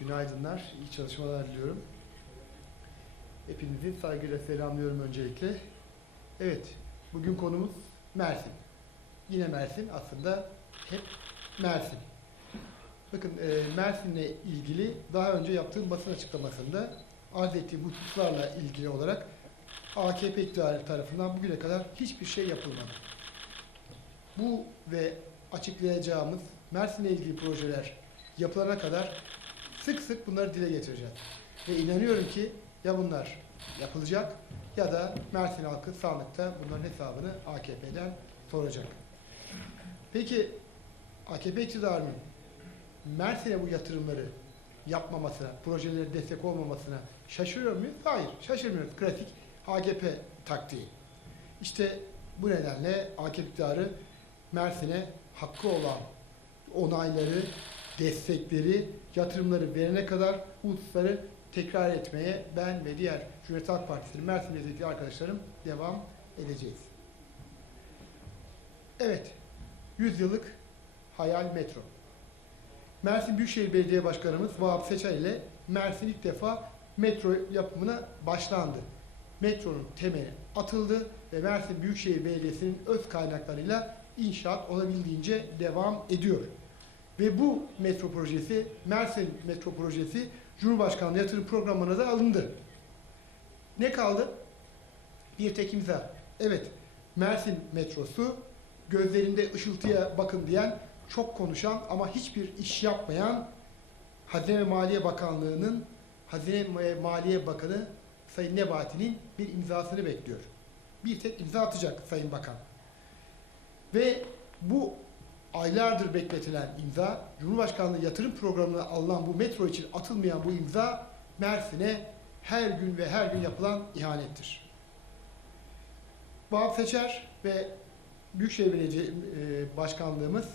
Günaydınlar, iyi çalışmalar diliyorum. Hepinizi saygıyla selamlıyorum öncelikle. Evet, bugün konumuz Mersin. Yine Mersin, aslında hep Mersin. Bakın e, Mersin'le ilgili daha önce yaptığım basın açıklamasında arz ettiğim hususlarla ilgili olarak AKP iktidarı tarafından bugüne kadar hiçbir şey yapılmadı. Bu ve açıklayacağımız Mersin'le ilgili projeler yapılana kadar sık sık bunları dile getireceğiz. Ve inanıyorum ki ya bunlar yapılacak ya da Mersin halkı sandıkta bunların hesabını AKP'den soracak. Peki AKP iktidarının Mersin'e bu yatırımları yapmamasına, projelere destek olmamasına şaşırıyor muyuz? Hayır, şaşırmıyoruz. Klasik AKP taktiği. İşte bu nedenle AKP iktidarı Mersin'e hakkı olan onayları, destekleri, yatırımları verene kadar bu hususları tekrar etmeye ben ve diğer Cumhuriyet Halk Partisi'nin Mersin milletvekili arkadaşlarım devam edeceğiz. Evet, 100 yıllık hayal metro. Mersin Büyükşehir Belediye Başkanımız Vahap Seçer ile Mersin ilk defa metro yapımına başlandı. Metronun temeli atıldı ve Mersin Büyükşehir Belediyesi'nin öz kaynaklarıyla inşaat olabildiğince devam ediyor. Ve bu metro projesi, Mersin metro projesi Cumhurbaşkanlığı yatırım programına da alındı. Ne kaldı? Bir tek imza. Evet, Mersin metrosu gözlerinde ışıltıya bakın diyen, çok konuşan ama hiçbir iş yapmayan Hazine ve Maliye Bakanlığı'nın Hazine ve Maliye Bakanı Sayın Nebati'nin bir imzasını bekliyor. Bir tek imza atacak Sayın Bakan. Ve bu aylardır bekletilen imza, Cumhurbaşkanlığı yatırım programına alınan bu metro için atılmayan bu imza Mersin'e her gün ve her gün yapılan ihanettir. Vahap Seçer ve Büyükşehir Belediye e, Başkanlığımız,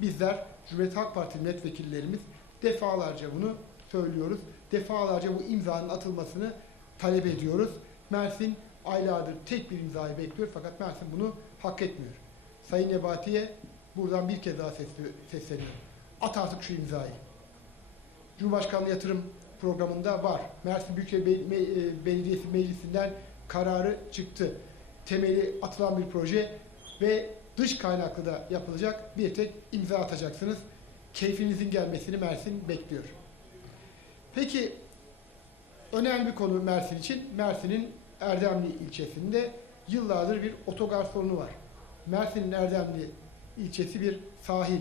bizler Cumhuriyet Halk Partisi milletvekillerimiz defalarca bunu söylüyoruz. Defalarca bu imzanın atılmasını talep ediyoruz. Mersin aylardır tek bir imzayı bekliyor fakat Mersin bunu hak etmiyor. Sayın Nebati'ye buradan bir kez daha sesleniyorum. At artık şu imzayı. Cumhurbaşkanlığı yatırım programında var. Mersin Büyükşehir e, Belediyesi Meclisi'nden kararı çıktı. Temeli atılan bir proje ve dış kaynaklı da yapılacak bir tek imza atacaksınız. Keyfinizin gelmesini Mersin bekliyor. Peki önemli bir konu Mersin için. Mersin'in Erdemli ilçesinde yıllardır bir otogar sorunu var. Mersin'in Erdemli ilçesi bir sahil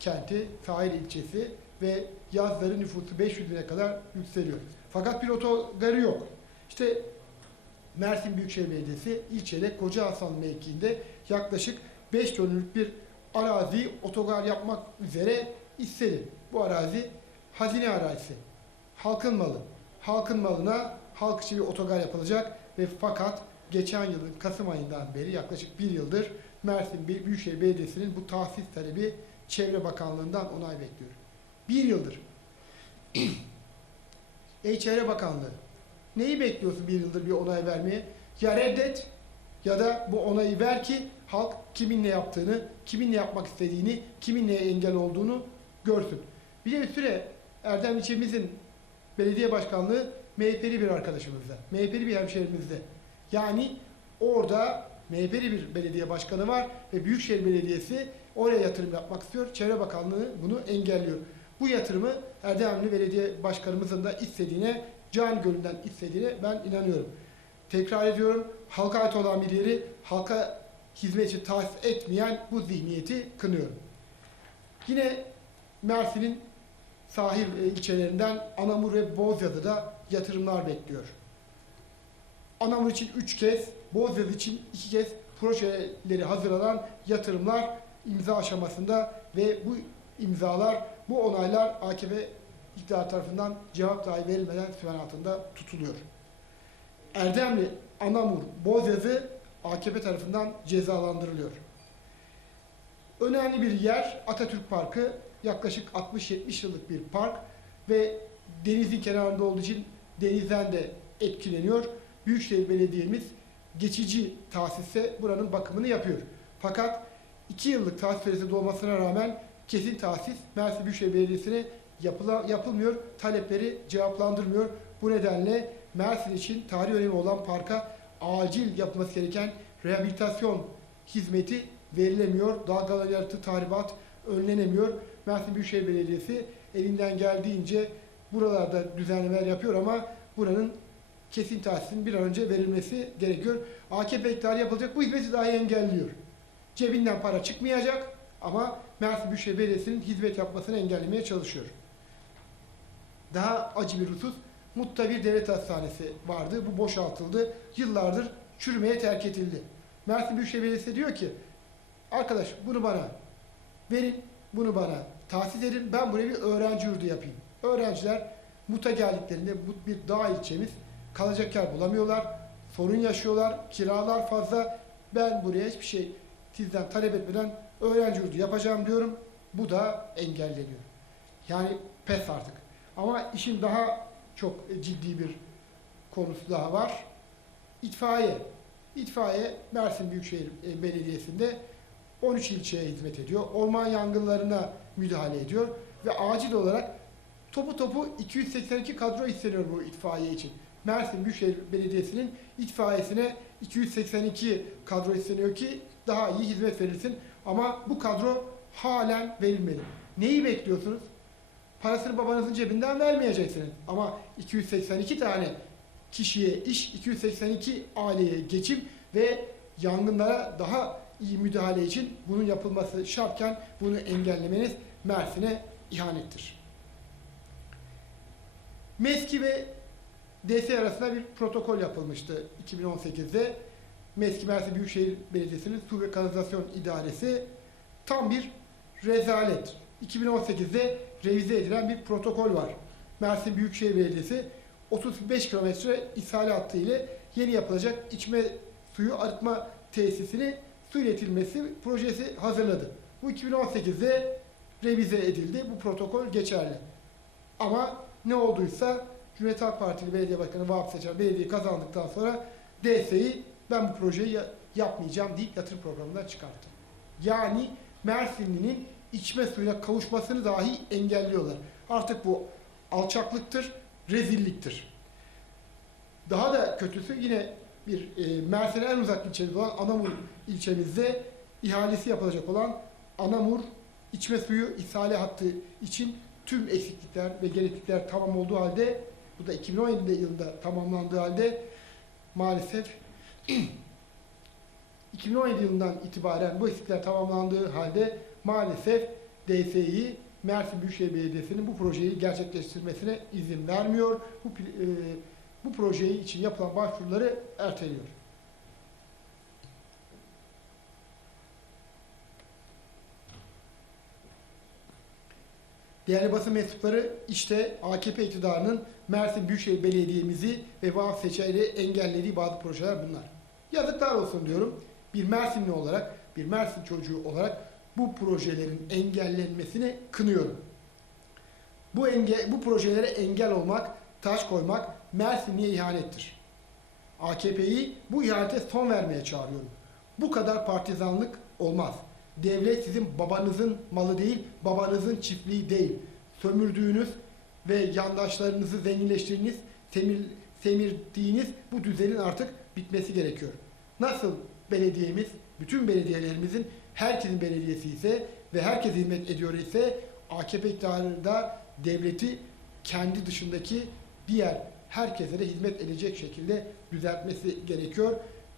kenti, sahil ilçesi ve yazları nüfusu 500 bine kadar yükseliyor. Fakat bir otogarı yok. İşte Mersin Büyükşehir Belediyesi ilçede Koca Hasan mevkiinde yaklaşık 5 dönümlük bir arazi otogar yapmak üzere istedi. Bu arazi hazine arazisi. Halkın malı. Halkın malına halk için bir otogar yapılacak ve fakat geçen yılın Kasım ayından beri yaklaşık bir yıldır Mersin Büy- Büyükşehir Belediyesi'nin bu tahsis talebi Çevre Bakanlığı'ndan onay bekliyor. Bir yıldır. Ey Çevre Bakanlığı, neyi bekliyorsun bir yıldır bir onay vermeye? Ya reddet ya da bu onayı ver ki halk kimin ne yaptığını, kimin ne yapmak istediğini, kimin neye engel olduğunu görsün. Bir de bir süre Erdem ilçemizin belediye başkanlığı MHP'li bir arkadaşımızda, MHP'li bir hemşehrimizde. Yani orada MHP'li bir belediye başkanı var ve Büyükşehir Belediyesi oraya yatırım yapmak istiyor. Çevre Bakanlığı bunu engelliyor. Bu yatırımı Erdemli Belediye Başkanımızın da istediğine, can gönülden istediğine ben inanıyorum. Tekrar ediyorum, halka ait olan bir yeri halka hizmetçi tahsis etmeyen bu zihniyeti kınıyorum. Yine Mersin'in sahil e, ilçelerinden Anamur ve Bozyazı'da yatırımlar bekliyor. Anamur için 3 kez, Bozyazı için 2 kez projeleri hazırlanan yatırımlar imza aşamasında ve bu imzalar, bu onaylar AKP iktidar tarafından cevap dahi verilmeden sümen altında tutuluyor. Erdemli, Anamur, Bozyazı AKP tarafından cezalandırılıyor. Önemli bir yer Atatürk Parkı. Yaklaşık 60-70 yıllık bir park ve denizin kenarında olduğu için denizden de etkileniyor. Büyükşehir Belediye'miz geçici tahsisse buranın bakımını yapıyor. Fakat 2 yıllık tahsis süresi dolmasına rağmen kesin tahsis Mersin Büyükşehir Belediyesi'ne yapıla, yapılmıyor, talepleri cevaplandırmıyor. Bu nedenle Mersin için tarih önemi olan parka acil yapılması gereken rehabilitasyon hizmeti verilemiyor. Dalgalı yaratı tahribat önlenemiyor. Mersin Büyükşehir Belediyesi elinden geldiğince buralarda düzenlemeler yapıyor ama buranın kesin tahsisinin bir an önce verilmesi gerekiyor. AKP iktidarı yapılacak bu hizmeti dahi engelliyor. Cebinden para çıkmayacak ama Mersin Büyükşehir Belediyesi'nin hizmet yapmasını engellemeye çalışıyor. Daha acı bir husus, Mut'ta bir devlet hastanesi vardı. Bu boşaltıldı. Yıllardır çürümeye terk edildi. Mersin Büyükşehir Belediyesi diyor ki, arkadaş bunu bana verin, bunu bana tahsis edin, ben buraya bir öğrenci yurdu yapayım. Öğrenciler Mut'a geldiklerinde Mut bir dağ ilçemiz, kalacak yer bulamıyorlar, sorun yaşıyorlar, kiralar fazla. Ben buraya hiçbir şey sizden talep etmeden öğrenci yurdu yapacağım diyorum. Bu da engelleniyor. Yani pes artık. Ama işin daha çok ciddi bir konusu daha var. İtfaiye. İtfaiye Mersin Büyükşehir Belediyesi'nde 13 ilçeye hizmet ediyor. Orman yangınlarına müdahale ediyor ve acil olarak topu topu 282 kadro isteniyor bu itfaiye için. Mersin Büyükşehir Belediyesi'nin itfaiyesine 282 kadro isteniyor ki daha iyi hizmet verilsin. Ama bu kadro halen verilmedi. Neyi bekliyorsunuz? Parasını babanızın cebinden vermeyeceksiniz. Ama 282 tane kişiye iş, 282 aileye geçim ve yangınlara daha iyi müdahale için bunun yapılması şartken bunu engellemeniz Mersin'e ihanettir. MESKİ ve DS arasında bir protokol yapılmıştı 2018'de. MESKİ Mersin Büyükşehir Belediyesi'nin Su ve Kanalizasyon İdaresi tam bir rezalet. 2018'de revize edilen bir protokol var. Mersin Büyükşehir Belediyesi 35 kilometre ishale hattı ile yeni yapılacak içme suyu arıtma tesisini su iletilmesi projesi hazırladı. Bu 2018'de revize edildi. Bu protokol geçerli. Ama ne olduysa Cumhuriyet Halk Partili Belediye Başkanı Vahap Seçer belediye kazandıktan sonra DS'yi ben bu projeyi ya- yapmayacağım deyip yatırım programından çıkarttı. Yani Mersinli'nin içme suyuna kavuşmasını dahi engelliyorlar. Artık bu alçaklıktır, rezilliktir. Daha da kötüsü yine bir e, Mersin'e en uzak ilçemiz olan Anamur ilçemizde ihalesi yapılacak olan Anamur içme suyu ishale hattı için tüm eksiklikler ve gereklilikler tamam olduğu halde bu da 2017 yılında tamamlandığı halde maalesef 2017 yılından itibaren bu eksiklikler tamamlandığı halde maalesef DSİ Mersin Büyükşehir Belediyesi'nin bu projeyi gerçekleştirmesine izin vermiyor. Bu, e, bu projeyi için yapılan başvuruları erteliyor. Değerli basın mensupları işte AKP iktidarının Mersin Büyükşehir Belediye'mizi ve Vahap Seçer'i engellediği bazı projeler bunlar. Yazıklar olsun diyorum. Bir Mersinli olarak, bir Mersin çocuğu olarak bu projelerin engellenmesini kınıyorum. Bu enge bu projelere engel olmak, taş koymak Mersinli'ye ihanettir. AKP'yi bu ihanete son vermeye çağırıyorum. Bu kadar partizanlık olmaz. Devlet sizin babanızın malı değil, babanızın çiftliği değil. Sömürdüğünüz ve yandaşlarınızı zenginleştirdiğiniz, semir, semirdiğiniz bu düzenin artık bitmesi gerekiyor. Nasıl belediyemiz, bütün belediyelerimizin herkesin belediyesi ise ve herkes hizmet ediyor ise AKP iktidarı da devleti kendi dışındaki diğer herkese de hizmet edecek şekilde düzeltmesi gerekiyor.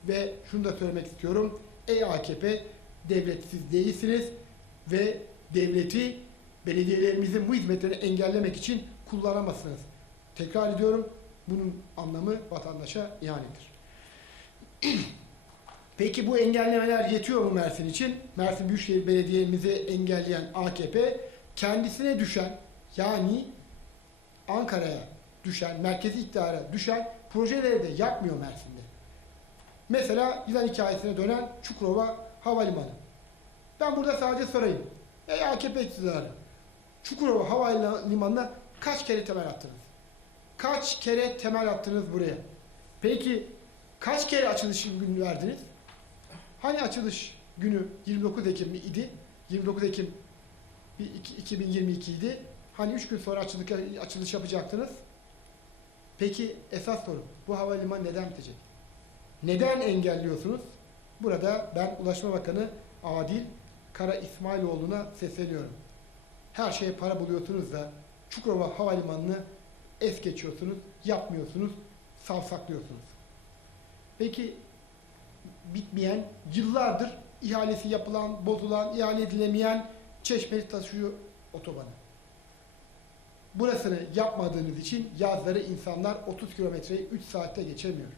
Ve şunu da söylemek istiyorum. Ey AKP devletsiz değilsiniz ve devleti belediyelerimizin bu hizmetlerini engellemek için kullanamazsınız. Tekrar ediyorum bunun anlamı vatandaşa ihanettir. Peki bu engellemeler yetiyor mu Mersin için? Mersin Büyükşehir Belediye'mizi engelleyen AKP kendisine düşen yani Ankara'ya düşen, merkezi iktidara düşen projeleri de yapmıyor Mersin'de. Mesela yılan hikayesine dönen Çukurova Havalimanı. Ben burada sadece sorayım. Ey AKP iktidarı, Çukurova Havalimanı'na kaç kere temel attınız? Kaç kere temel attınız buraya? Peki kaç kere açılış günü verdiniz? Hani açılış günü 29 Ekim idi? 29 Ekim 2022 idi Hani üç gün sonra açılık, açılış yapacaktınız. Peki esas soru bu havalimanı neden bitecek? Neden engelliyorsunuz? Burada ben Ulaşma Bakanı Adil Kara İsmailoğlu'na sesleniyorum. Her şeye para buluyorsunuz da Çukurova Havalimanı'nı es geçiyorsunuz, yapmıyorsunuz, savsaklıyorsunuz. Peki bitmeyen, yıllardır ihalesi yapılan, bozulan, ihale edilemeyen Çeşmeli taşıyor otobanı. Burasını yapmadığınız için yazları insanlar 30 kilometreyi 3 saatte geçemiyor.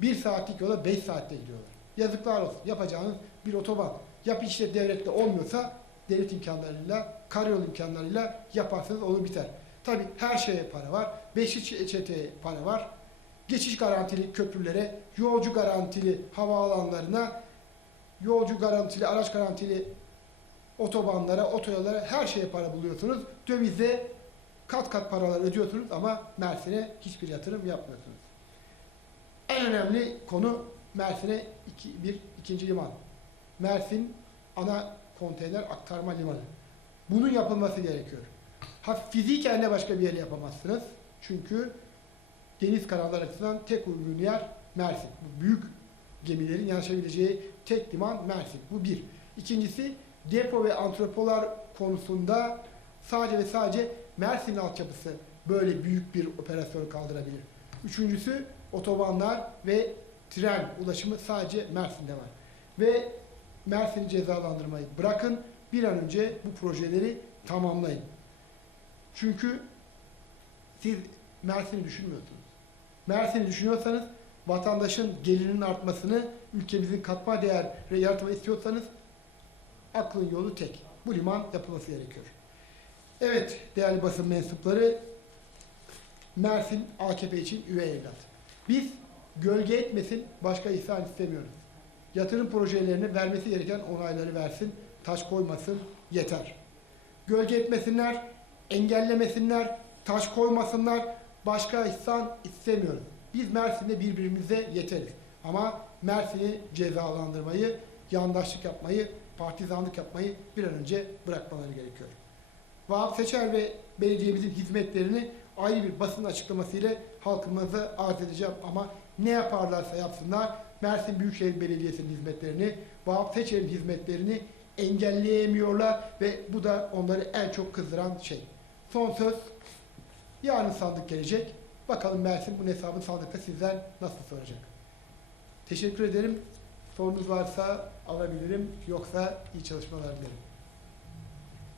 1 saatlik yola 5 saatte gidiyorlar. Yazıklar olsun. Yapacağınız bir otoban. Yap işte devlette olmuyorsa devlet imkanlarıyla, karayolu imkanlarıyla yaparsanız olur biter. Tabi her şeye para var. Beşli çeteye para var. Geçiş garantili köprülere, yolcu garantili havaalanlarına, yolcu garantili, araç garantili otobanlara, otoyollara her şeye para buluyorsunuz. Dövizde kat kat paralar ödüyorsunuz ama Mersin'e hiçbir yatırım yapmıyorsunuz. En önemli konu Mersin'e iki, bir ikinci liman. Mersin ana konteyner aktarma limanı. Bunun yapılması gerekiyor. Ha, fiziken de başka bir yere yapamazsınız. Çünkü deniz kanalları açısından tek uygun yer Mersin. Bu büyük gemilerin yanaşabileceği tek liman Mersin. Bu bir. İkincisi depo ve antropolar konusunda sadece ve sadece Mersin altyapısı böyle büyük bir operasyonu kaldırabilir. Üçüncüsü otobanlar ve tren ulaşımı sadece Mersin'de var. Ve Mersin'i cezalandırmayı bırakın bir an önce bu projeleri tamamlayın. Çünkü siz Mersin'i düşünmüyorsunuz. Mersin'i düşünüyorsanız vatandaşın gelirinin artmasını, ülkemizin katma değer yaratmayı istiyorsanız aklın yolu tek. Bu liman yapılması gerekiyor. Evet değerli basın mensupları Mersin AKP için üvey evlat. Biz gölge etmesin başka ihsan istemiyoruz. Yatırım projelerini vermesi gereken onayları versin, taş koymasın yeter. Gölge etmesinler, engellemesinler, taş koymasınlar, başka ihsan istemiyoruz. Biz Mersin'de birbirimize yeteriz. Ama Mersin'i cezalandırmayı, yandaşlık yapmayı, partizanlık yapmayı bir an önce bırakmaları gerekiyor. Vahap Seçer ve belediyemizin hizmetlerini ayrı bir basın açıklaması ile halkımıza arz edeceğim ama ne yaparlarsa yapsınlar Mersin Büyükşehir Belediyesi'nin hizmetlerini, Vahap Seçer'in hizmetlerini engelleyemiyorlar ve bu da onları en çok kızdıran şey. Son söz, yarın sandık gelecek. Bakalım Mersin bu hesabı sandıkta sizden nasıl soracak. Teşekkür ederim. Sorunuz varsa alabilirim. Yoksa iyi çalışmalar dilerim.